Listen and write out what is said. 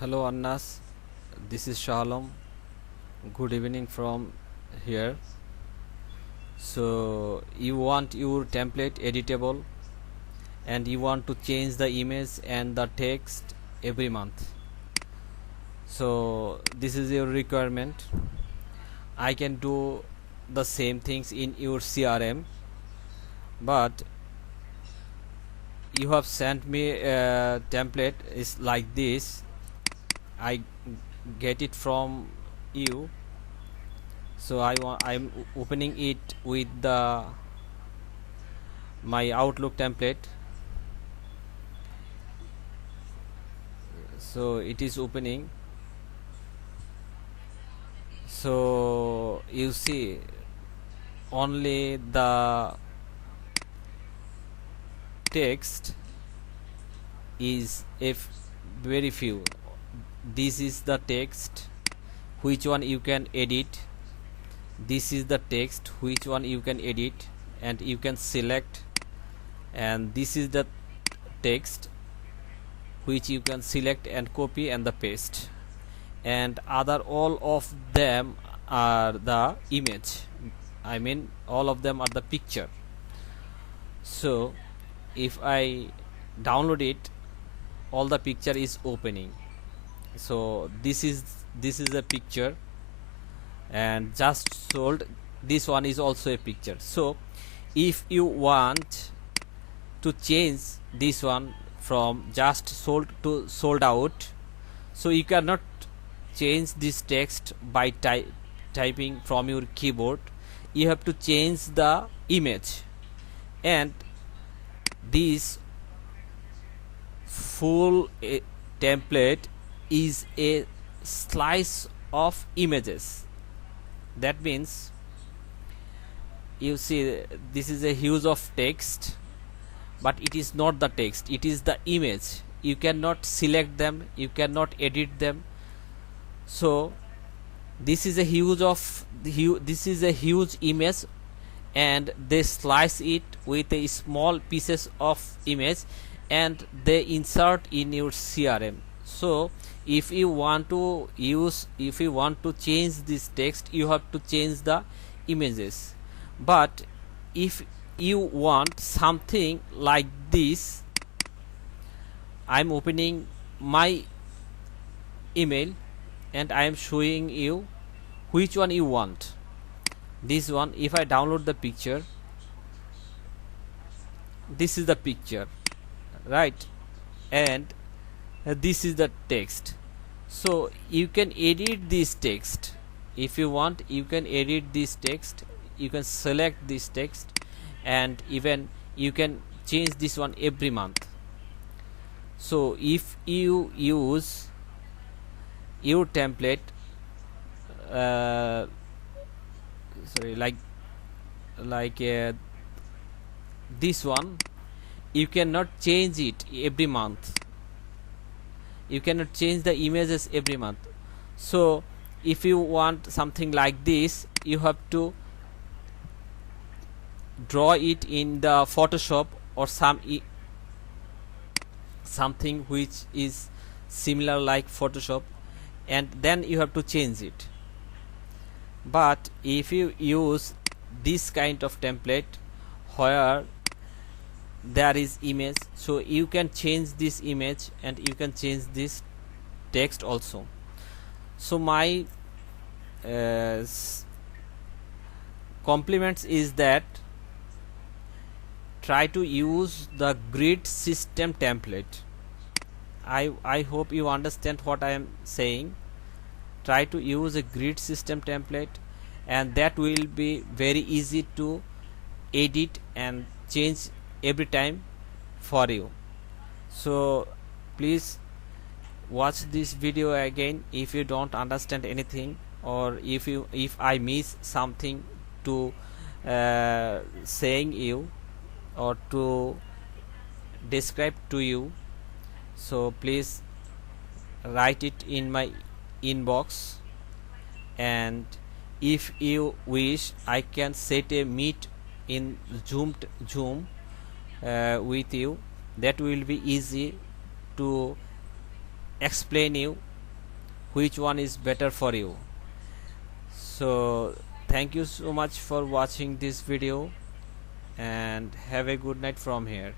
Hello Annas, this is Shalom. Good evening from here. So you want your template editable and you want to change the image and the text every month. So this is your requirement. I can do the same things in your CRM, but you have sent me a template is like this. I get it from you, so I'm opening it with the my Outlook template. So it is opening. So you see only the text is if very few. This is the text which one you can edit. This is the text which one you can edit and you can select, and this is the text which you can select and copy and the paste, and other all of them are the image. I mean all of them are the picture. So if I download it, all the picture is opening. So this is a picture, and just sold, this one is also a picture. So if you want to change this one from just sold to sold out, so you cannot change this text by typing from your keyboard. You have to change the image, and this full template is a slice of images. That means you see this is a huge of text, but it is not the text, it is the image. You cannot select them, you cannot edit them. So this is a huge image, and they slice it with a small pieces of image and they insert in your CRM. So if you want to change this text, you have to change the images. But if you want something like this, I'm opening my email and I am showing you which one you want. This one, if I download the picture, this is the picture, right? And this is the text. So you can edit this text. If you want, you can edit this text, you can select this text, and even you can change this one every month. So if you use your template this one, you cannot change it every month, you cannot change the images every month. So if you want something like this, you have to draw it in the Photoshop or something which is similar like Photoshop, and then you have to change it. But if you use this kind of template where there is image, so you can change this image and you can change this text also. So my compliments is that try to use the grid system template. I hope you understand what I am saying. Try to use a grid system template, and that will be very easy to edit and change every time for you. So please watch this video again if you don't understand anything, or if I miss something to saying you or to describe to you. So please write it in my inbox, and if you wish, I can set a meet in Zoom with you. That will be easy to explain you which one is better for you. So thank you so much for watching this video, and have a good night from here.